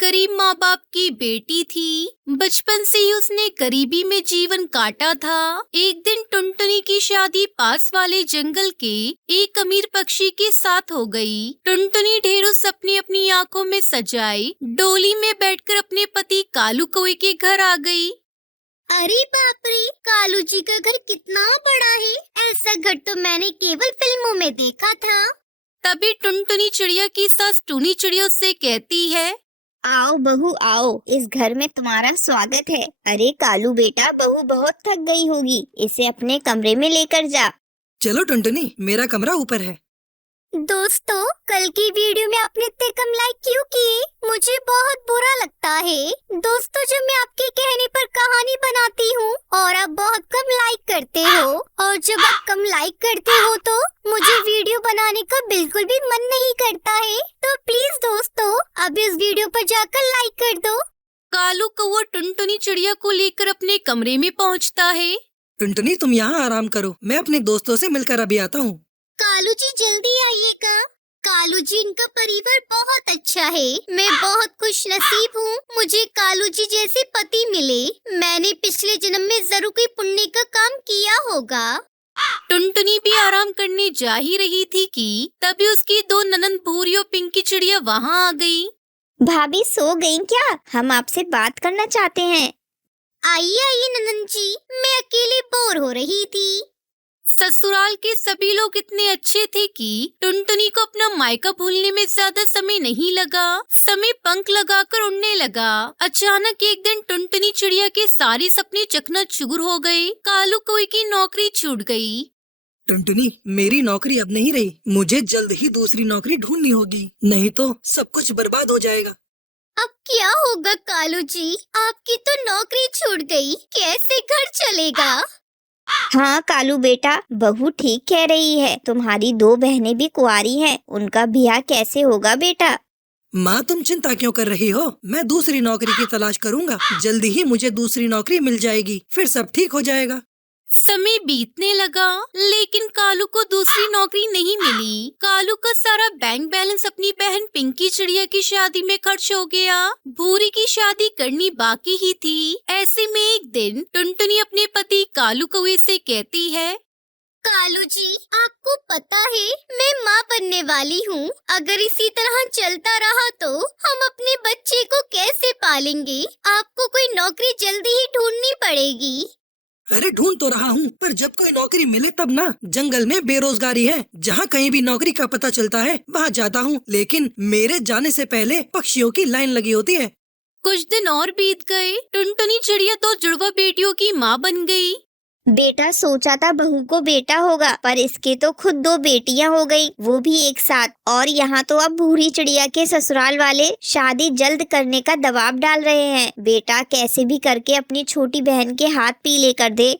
गरीब माँ बाप की बेटी थी। बचपन से ही उसने गरीबी में जीवन काटा था। एक दिन टुनटुनी की शादी पास वाले जंगल के एक अमीर पक्षी के साथ हो गई। टुनटुनी ढेरों सपने अपनी आंखों में सजाई डोली में बैठकर अपने पति कालू कौवे के घर आ गई। अरे बाप रे, कालू जी का घर कितना बड़ा है। ऐसा घर तो मैंने केवल फिल्मों में देखा था। तभी टुनटुनी चिड़िया की सास टूनी चिड़िया से कहती है, आओ बहू आओ, इस घर में तुम्हारा स्वागत है। अरे कालू बेटा, बहू बहुत थक गई होगी, इसे अपने कमरे में लेकर जा। चलो टुनटुनी, मेरा कमरा ऊपर है। दोस्तों, कल की वीडियो में आपने इतने कम लाइक क्यों किए? मुझे बहुत बुरा लगता है। दोस्तों, जब मैं आपके कहने पर कहानी बनाती हूँ और आप बहुत कम लाइक करते हो, और जब आप कम लाइक करते हो तो मुझे वीडियो बनाने का बिल्कुल भी मन नहीं करता है। तो प्लीज दोस्तों, अब इस वीडियो पर जाकर लाइक कर दो। कालू कौवा टुनटुनी चिड़िया को लेकर अपने कमरे में पहुँचता है। टुनटुनी, तुम यहाँ आराम करो, मैं अपने दोस्तों से मिलकर अभी आता हूँ। कालू जी जल्दी आइएगा। कालू जी, इनका परिवार बहुत अच्छा है। मैं बहुत खुश नसीब हूँ, मुझे कालू जी जैसे पति मिले। मैंने पिछले जन्म में जरूर कोई पुण्य का काम किया होगा। टुनटुनी भी आराम करने जा ही रही थी कि तभी उसकी दो ननंद भूरी और पिंकी चिड़िया वहाँ आ गई। भाभी सो गई क्या? हम आपसे बात करना चाहते हैं। आइए आइए ननंद जी, मैं अकेले बोर हो रही थी। ससुराल के सभी लोग इतने अच्छे थे कि टुनटुनी को अपना मायका भूलने में ज्यादा समय नहीं लगा। समय पंख लगाकर उड़ने लगा। अचानक एक दिन टुनटुनी चिड़िया के सारे सपने चकनाचूर हो गए। कालू कौवे की नौकरी छूट गई। टुनटुनी, मेरी नौकरी अब नहीं रही, मुझे जल्द ही दूसरी नौकरी ढूंढनी होगी, नहीं तो सब कुछ बर्बाद हो जाएगा। अब क्या होगा कालू जी? आपकी तो नौकरी छूट गई, कैसे घर चलेगा? हाँ कालू बेटा, बहू ठीक कह रही है। तुम्हारी दो बहनें भी कुंवारी हैं, उनका ब्याह कैसे होगा बेटा? माँ, तुम चिंता क्यों कर रही हो? मैं दूसरी नौकरी की तलाश करूँगा, जल्दी ही मुझे दूसरी नौकरी मिल जाएगी, फिर सब ठीक हो जाएगा। समय बीतने लगा, लेकिन कालू को दूसरी नौकरी नहीं मिली। कालू का सारा बैंक बैलेंस अपनी बहन पिंकी चिड़िया की शादी में खर्च हो गया। भूरी की शादी करनी बाकी ही थी। ऐसे में एक दिन टुनटुनी अपने पति कालू कौवे से कहती है, कालू जी, आपको पता है मैं माँ बनने वाली हूँ। अगर इसी तरह चलता रहा तो हम अपने बच्चे को कैसे पालेंगे? आपको कोई नौकरी जल्दी ही ढूंढनी पड़ेगी। अरे ढूंढ तो रहा हूँ, पर जब कोई नौकरी मिले तब ना। जंगल में बेरोजगारी है, जहाँ कहीं भी नौकरी का पता चलता है वहाँ जाता हूँ, लेकिन मेरे जाने से पहले पक्षियों की लाइन लगी होती है। कुछ दिन और बीत गए। टुनटुनी चिड़िया तो जुड़वा बेटियों की माँ बन गई। बेटा, सोचा था बहू को बेटा होगा, पर इसके तो खुद दो बेटियां हो गई, वो भी एक साथ। और यहाँ तो अब भूरी चिड़िया के ससुराल वाले शादी जल्द करने का दबाव डाल रहे हैं। बेटा कैसे भी करके अपनी छोटी बहन के हाथ पीले कर दे।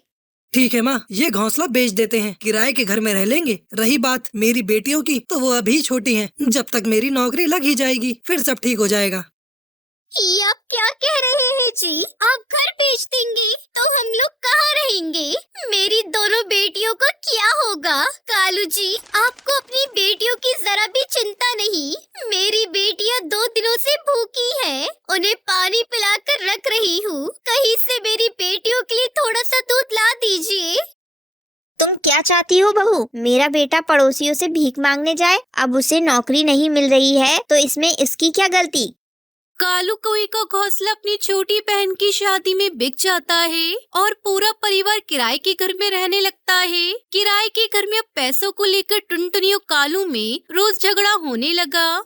ठीक है माँ, ये घोंसला बेच देते हैं, किराए के घर में रह लेंगे। रही बात मेरी बेटियों की, तो वो अभी छोटी हैं, जब तक मेरी नौकरी लग ही जाएगी फिर सब ठीक हो जाएगा। ये आप क्या कह रहे हैं जी? आप घर बेच देंगे तो हम लोग कहाँ रहेंगे? मेरी दोनों बेटियों को क्या होगा? कालू जी, आपको अपनी बेटियों की जरा भी चिंता नहीं। मेरी बेटियां 2 दिनों से भूखी हैं, उन्हें पानी पिलाकर रख रही हूँ। कहीं से मेरी बेटियों के लिए थोड़ा सा दूध ला दीजिए। तुम क्या चाहती हो बहू? मेरा बेटा पड़ोसियों से भीख मांगने जाए, अब उसे नौकरी नहीं मिल रही है तो इसमें इसकी क्या गलती? कालू कौवे का घोंसला अपनी छोटी बहन की शादी में बिक जाता है और पूरा परिवार किराए के घर में रहने लगता है। किराए के घर में अब पैसों को लेकर टुनटुनी और कालू में रोज झगड़ा होने लगा।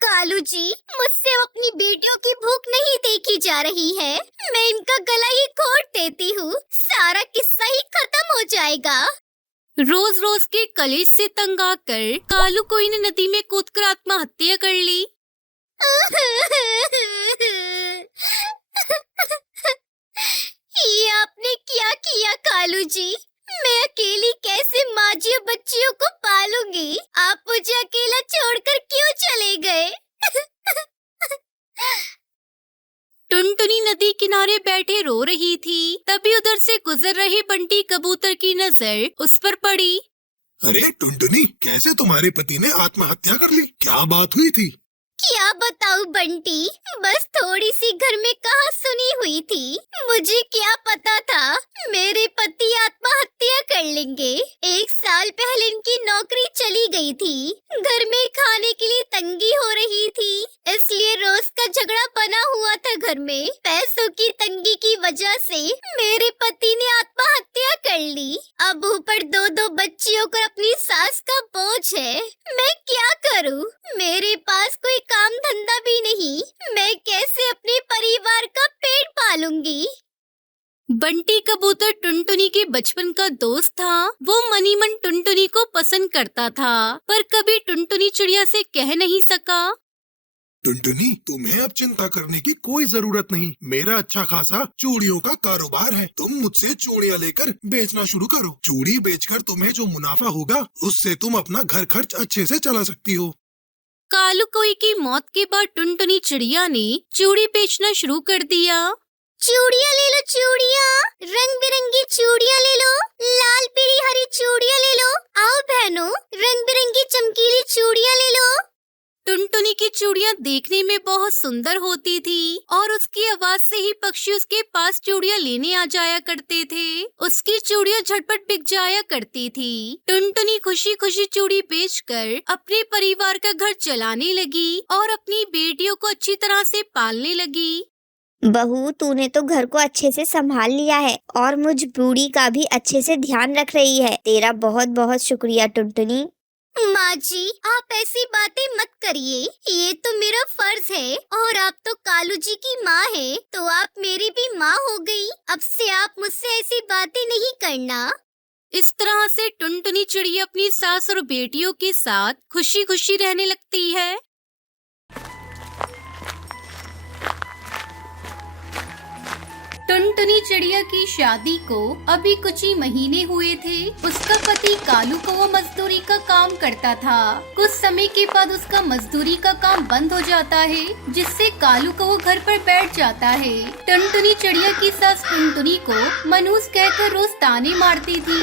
कालू जी, मुझसे अपनी बेटियों की भूख नहीं देखी जा रही है। मैं इनका गला ही घोट देती हूँ, सारा किस्सा ही खत्म हो जाएगा। रोज रोज के कलेश से तंग आकर कालू कौवे ने नदी में कूदकर आत्महत्या कर ली। ये आपने क्या किया कालू जी? मैं अकेली कैसे माँ जी और बच्चियों को पालूंगी? आप मुझे अकेला छोड़कर क्यों चले गए? टुनटुनी नदी किनारे बैठे रो रही थी। तभी उधर से गुजर रहे बंटी कबूतर की नजर उस पर पड़ी। अरे टुनटुनी, कैसे तुम्हारे पति ने आत्महत्या कर ली? क्या बात हुई थी? क्या बताऊं बंटी, बस थोड़ी सी घर में कहा सुनी हुई थी। मुझे क्या पता था मेरे पति आत्महत्या कर लेंगे। 1 साल पहले इनकी नौकरी चली गई थी। घर में खाने के लिए तंगी हो रही थी, इसलिए रोज का झगड़ा बना हुआ था घर में। पैसों की तंगी की वजह से मेरे पति ने आत्महत्या कर ली। अब ऊपर 2 बच्चियों को अपनी सास का बोझ है। मैं क्या करूं? मेरे पास कोई काम धंधा भी नहीं। मैं कैसे अपने परिवार का पेट पालूंगी? बंटी कबूतर टुनटुनी के बचपन का दोस्त था। वो मनी मन टुनटुनी को पसंद करता था, पर कभी टुनटुनी चिड़िया से कह नहीं सका। टुनटुनी, तुम्हें अब चिंता करने की कोई जरूरत नहीं। मेरा अच्छा खासा चूड़ियों का कारोबार है। तुम मुझसे चूड़ियाँ लेकर बेचना शुरू करो। चूड़ी बेचकर तुम्हें जो मुनाफा होगा, उससे तुम अपना घर खर्च अच्छे से चला सकती हो। कालू कोई की मौत के बाद टुनटुनी चिड़िया ने चूड़ी बेचना शुरू कर दिया। चूड़ियाँ ले लो, चूड़ियाँ, रंग बिरंगी चूड़ियाँ ले लो, लाल पीली हरी चूड़ियाँ ले लो। आओ बहनों, रंग बिरंगी चमकीली चूड़ियाँ ले लो। टुनटुनी की चूड़ियाँ देखने में बहुत सुंदर होती थी और उसकी आवाज से ही पक्षी उसके पास चूड़ियाँ लेने आ जाया करते थे। उसकी चूड़ियाँ झटपट बिक जाया करती थी। टुनटुनी खुशी खुशी चूड़ी बेचकर अपने परिवार का घर चलाने लगी और अपनी बेटियों को अच्छी तरह से पालने लगी। बहू, तूने तो घर को अच्छे से संभाल लिया है और मुझ बूढ़ी का भी अच्छे से ध्यान रख रही है। तेरा बहुत बहुत शुक्रिया टुनटुनी। माँ जी, आप ऐसी बातें मत करिए। ये तो मेरा फर्ज है और आप तो कालू जी की माँ है, तो आप मेरी भी माँ हो गई। अब से आप मुझसे ऐसी बातें नहीं करना। इस तरह से टुनटुनी चिड़िया अपनी सास और बेटियों के साथ खुशी खुशी रहने लगती है। टुनटुनी चिड़िया की शादी को अभी कुछ ही महीने हुए थे। उसका पति कालू को वो मजदूरी का काम करता था। कुछ समय के बाद उसका मजदूरी का काम बंद हो जाता है, जिससे कालू को वो घर पर बैठ जाता है। टुनटुनी चिड़िया की सास टुनटुनी को मनहूस कहकर रोज ताने मारती थी।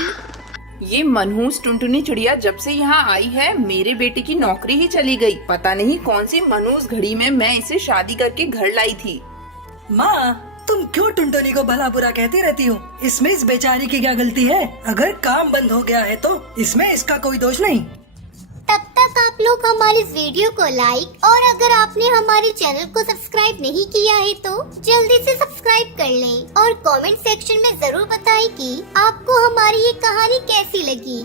ये मनहूस टुनटुनी चिड़िया जब से यहाँ आई है, मेरे बेटे की नौकरी ही चली गई। पता नहीं कौन सी मनहूस घड़ी में मैं इसे शादी करके घर लाई थी। माँ, तुम क्यों टुनटुनी को भला बुरा कहती रहती हो? इसमें इस बेचारी की क्या गलती है? अगर काम बंद हो गया है तो इसमें इसका कोई दोष नहीं। तब तक आप लोग हमारे इस वीडियो को लाइक और अगर आपने हमारे चैनल को सब्सक्राइब नहीं किया है तो जल्दी से सब्सक्राइब कर लें और कमेंट सेक्शन में जरूर बताएं कि आपको हमारी ये कहानी कैसी लगी।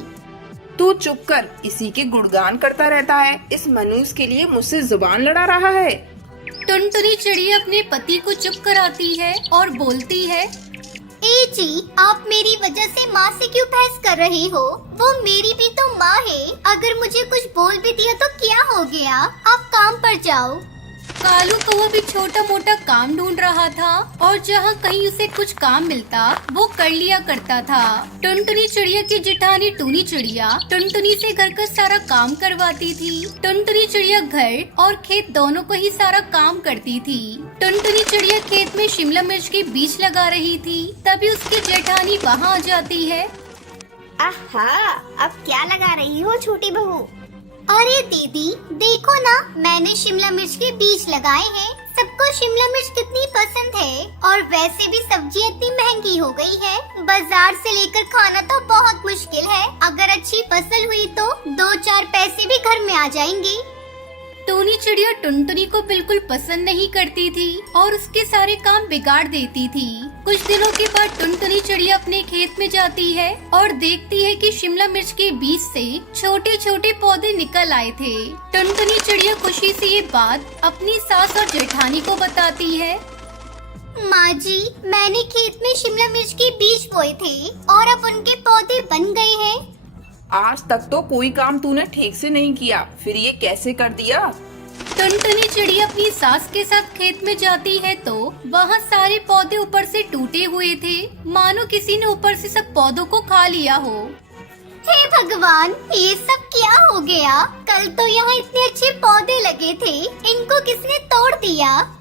तू चुप कर, इसी के गुणगान करता रहता है। इस मनहूस के लिए मुझसे जुबान लड़ा रहा है। टुनटुनी चिड़िया अपने पति को चुप कराती है और बोलती है, ए जी, आप मेरी वजह से माँ से क्यों बहस कर रहे हो? वो मेरी भी तो माँ है। अगर मुझे कुछ बोल भी दिया तो क्या हो गया? आप काम पर जाओ। कालू कौवा भी छोटा मोटा काम ढूंढ रहा था और जहाँ कहीं उसे कुछ काम मिलता वो कर लिया करता था। टुनटुनी चिड़िया की जेठानी टूनी चिड़िया टुनटुनी से घर का सारा काम करवाती थी। टुनटुनी चिड़िया घर और खेत दोनों को ही सारा काम करती थी। टुनटुनी चिड़िया खेत में शिमला मिर्च के बीज लगा रही थी, तभी उसकी जेठानी वहाँ आ जाती है। आहा, अब क्या लगा रही हो छोटी बहू? अरे दीदी, देखो ना, मैंने शिमला मिर्च के बीज लगाए हैं। सबको शिमला मिर्च कितनी पसंद है और वैसे भी सब्जी इतनी महंगी हो गई है, बाजार से लेकर खाना तो बहुत मुश्किल है। अगर अच्छी फसल हुई तो 2-4 पैसे भी घर में आ जाएंगे। टूनी चिड़िया टुनटुनी को बिल्कुल पसंद नहीं करती थी और उसके सारे काम बिगाड़ देती थी। कुछ दिनों के बाद टुनटुनी चिड़िया अपने खेत में जाती है और देखती है कि शिमला मिर्च के बीज से छोटे छोटे पौधे निकल आए थे। टुनटुनी चिड़िया खुशी से ये बात अपनी सास और जेठानी को बताती है। माँ जी, मैंने खेत में शिमला मिर्च के बीज बोए थे और अब उनके पौधे बन गए हैं। आज तक तो कोई काम तूने ठीक से नहीं किया, फिर ये कैसे कर दिया? टुनटुनी चिड़िया अपनी सास के साथ खेत में जाती है तो वहाँ सारे पौधे ऊपर से टूटे हुए थे, मानो किसी ने ऊपर से सब पौधों को खा लिया हो। हे भगवान, ये सब क्या हो गया? कल तो यहाँ इतने अच्छे पौधे लगे थे, इनको किसने तोड़ दिया?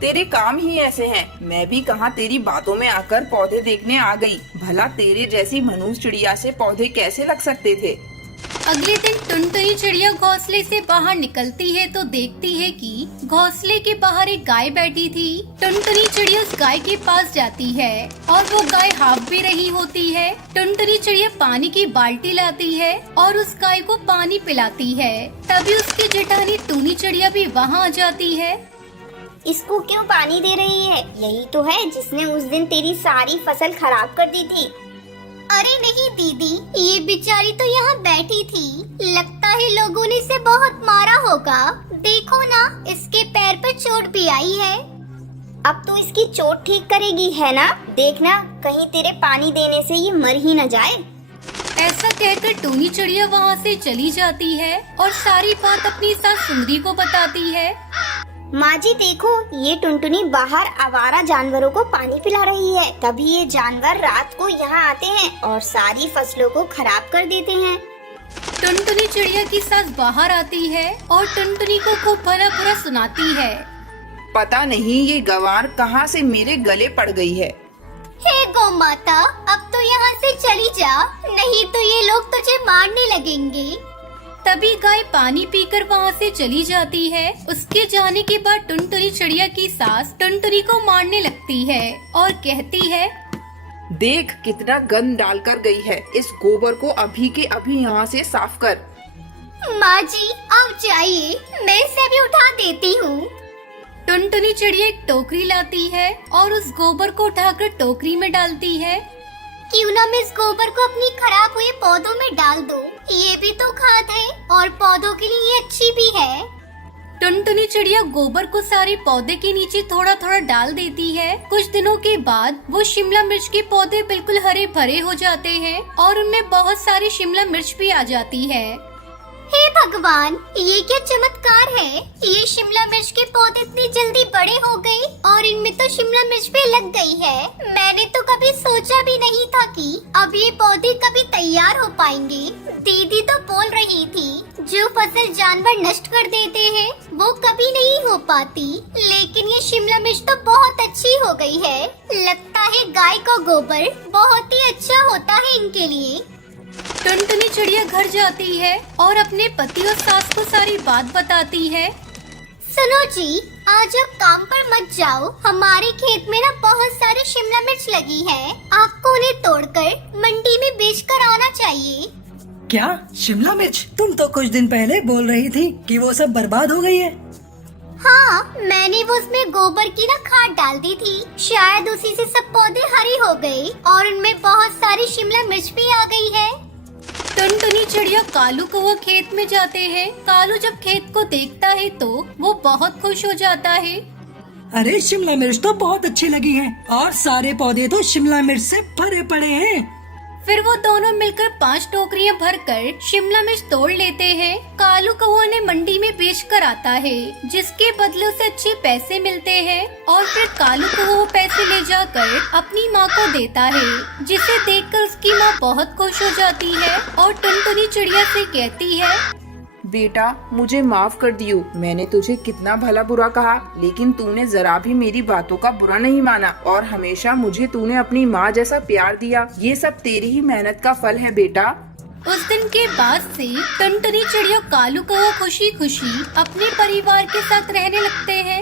तेरे काम ही ऐसे हैं। मैं भी कहाँ तेरी बातों में आकर पौधे देखने आ गई। भला तेरे जैसी मनहूस चिड़िया से पौधे कैसे लग सकते थे? अगले दिन टुनटुनी चिड़िया घोंसले से बाहर निकलती है तो देखती है कि घोंसले के बाहर एक गाय बैठी थी। टुनटुनी चिड़िया उस गाय के पास जाती है और वो गाय हाँफ भी रही होती है। टुनटुनी चिड़िया पानी की बाल्टी लाती है और उस गाय को पानी पिलाती है। तभी उसकी जेठानी टूनी चिड़िया भी वहाँ आ जाती है। इसको क्यों पानी दे रही है? यही तो है जिसने उस दिन तेरी सारी फसल खराब कर दी थी। अरे नहीं दीदी, ये बेचारी तो यहाँ बैठी थी। लगता है लोगों ने इसे बहुत मारा होगा। देखो ना, इसके पैर पर चोट भी आई है। अब तो इसकी चोट ठीक करेगी है ना? देखना कहीं तेरे पानी देने से ये मर ही न जाए। ऐसा कहकर टूनी चिड़िया वहाँ से चली जाती है और सारी बात अपनी सास सुंदरी को बताती है। माँ जी देखो, ये टुनटुनी बाहर आवारा जानवरों को पानी पिला रही है। तभी ये जानवर रात को यहाँ आते हैं और सारी फसलों को खराब कर देते हैं। टुनटुनी चिड़िया की सास बाहर आती है और टुनटुनी को खूब भला बुरा सुनाती है। पता नहीं ये गंवार कहाँ से मेरे गले पड़ गई है। हे गौ माता, अब तो यहाँ से चली जा, नहीं तो ये लोग तुझे मारने लगेंगे। तभी गाय पानी पीकर वहाँ से चली जाती है। उसके जाने के बाद टुनटुनी चिड़िया की सास टुनटुनी को मारने लगती है और कहती है, देख कितना गंद डाल कर गई है। इस गोबर को अभी के अभी यहाँ से साफ कर। माँ जी आप जाइए, मैं इसे अभी उठा देती हूँ। टुनटुनी चिड़िया एक टोकरी लाती है और उस गोबर को उठाकर टोकरी में डालती है। क्यों ना मैं इस गोबर को अपनी खराब हुए पौधों में डाल दूं? ये भी तो खाद है और पौधों के लिए ये अच्छी भी है। टुनटुनी चिड़िया गोबर को सारे पौधे के नीचे थोड़ा थोड़ा डाल देती है। कुछ दिनों के बाद वो शिमला मिर्च के पौधे बिल्कुल हरे भरे हो जाते हैं और उनमें बहुत सारी शिमला मिर्च भी आ जाती है। हे भगवान, ये क्या चमत्कार है। ये शिमला मिर्च के पौधे इतनी जल्दी बड़े हो गए और इनमें तो शिमला मिर्च भी लग गई है। मैंने तो कभी सोचा भी नहीं था कि अब ये पौधे कभी तैयार हो पाएंगे। दीदी तो बोल रही थी जो फसल जानवर नष्ट कर देते हैं वो कभी नहीं हो पाती, लेकिन ये शिमला मिर्च तो बहुत अच्छी हो गई है। लगता है गाय का गोबर बहुत ही अच्छा होता है इनके लिए। टुनटुनी चिड़िया घर जाती है और अपने पति और सास को सारी बात बताती है। सुनो जी, आज आप काम पर मत जाओ। हमारे खेत में ना बहुत सारी शिमला मिर्च लगी है। आपको उन्हें तोड़कर मंडी में बेचकर आना चाहिए। क्या शिमला मिर्च? तुम तो कुछ दिन पहले बोल रही थी कि वो सब बर्बाद हो गई है। हाँ, मैंने वो उसमें गोबर की ना खाद डाल दी थी। शायद उसी से सब पौधे हरे हो गए और उनमें बहुत सारी शिमला मिर्च भी आ गई है। टुनटुनी चिड़िया कालू को वो खेत में जाते हैं। कालू जब खेत को देखता है तो वो बहुत खुश हो जाता है। अरे शिमला मिर्च तो बहुत अच्छी लगी है और सारे पौधे तो शिमला मिर्च से भरे पड़े हैं। फिर वो दोनों मिलकर 5 टोकरियां भरकर शिमला मिर्च तोड़ लेते हैं। कालू कौआ उन्हें मंडी में बेच कर आता है, जिसके बदले उसे अच्छे पैसे मिलते हैं और फिर कालू को वो पैसे ले जाकर अपनी माँ को देता है, जिसे देखकर उसकी माँ बहुत खुश हो जाती है और टुनटुनी चिड़िया से कहती है, बेटा मुझे माफ कर दियो। मैंने तुझे कितना भला बुरा कहा, लेकिन तूने जरा भी मेरी बातों का बुरा नहीं माना और हमेशा मुझे तूने अपनी माँ जैसा प्यार दिया। ये सब तेरी ही मेहनत का फल है बेटा। उस दिन के बाद से टुनटुनी चिड़िया कालू कौआ खुशी खुशी अपने परिवार के साथ रहने लगते हैं।